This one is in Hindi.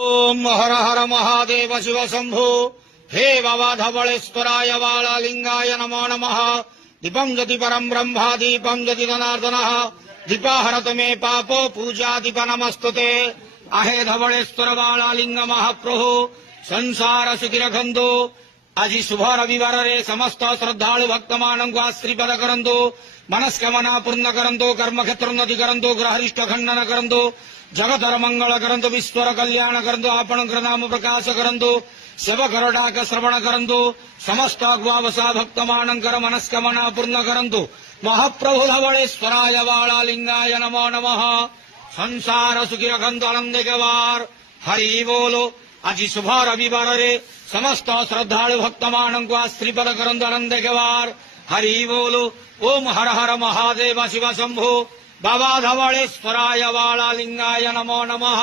ओम हर हर महादेव शिव शंभो हे बाबा धवलेश्वराय बालालिंगाय नमो नमः। दीपं ज्योति परम ब्रह्मा दीपं ज्योति जनार्दनः दीपाहरत मे पापो पूजा दीप नमस्तुते। आहे धवलेश्वर बालालिंग महाप्रभु संसार सुखी रखंतु। आज शुभ रविवार रे समस्त श्रद्धालु भक्त मानक आश्रीपद करंतु। मनस्कामना पूर्ण करंतु। कर्म क्षेत्रोन्नति करंतु। ग्रहरिष्ट खंडन करंतु। जगतर मंगल करंतु। विश्वर कल्याण करंतु। आपण नाम प्रकाश करंतु। सेवकर डाक श्रवण करंतु। समस्त अग्वावसा भक्त मानकर मनस्कामना पूर्ण करंतु। महाप्रभु धवलेश्वराय बालालिंगाय नमो नमः। संसार सुखी रखंतु आनंद गवार हरि बोलो। आज शुभ रविवार रे समस्त श्रद्धालु भक्त मानक आश्रीपद करंतु आनंद गवार हरि बोलो। ओम हर हर महादेव शिव शंभो बाबा धवलेश्वराय बालालिंगाय नमो नमः।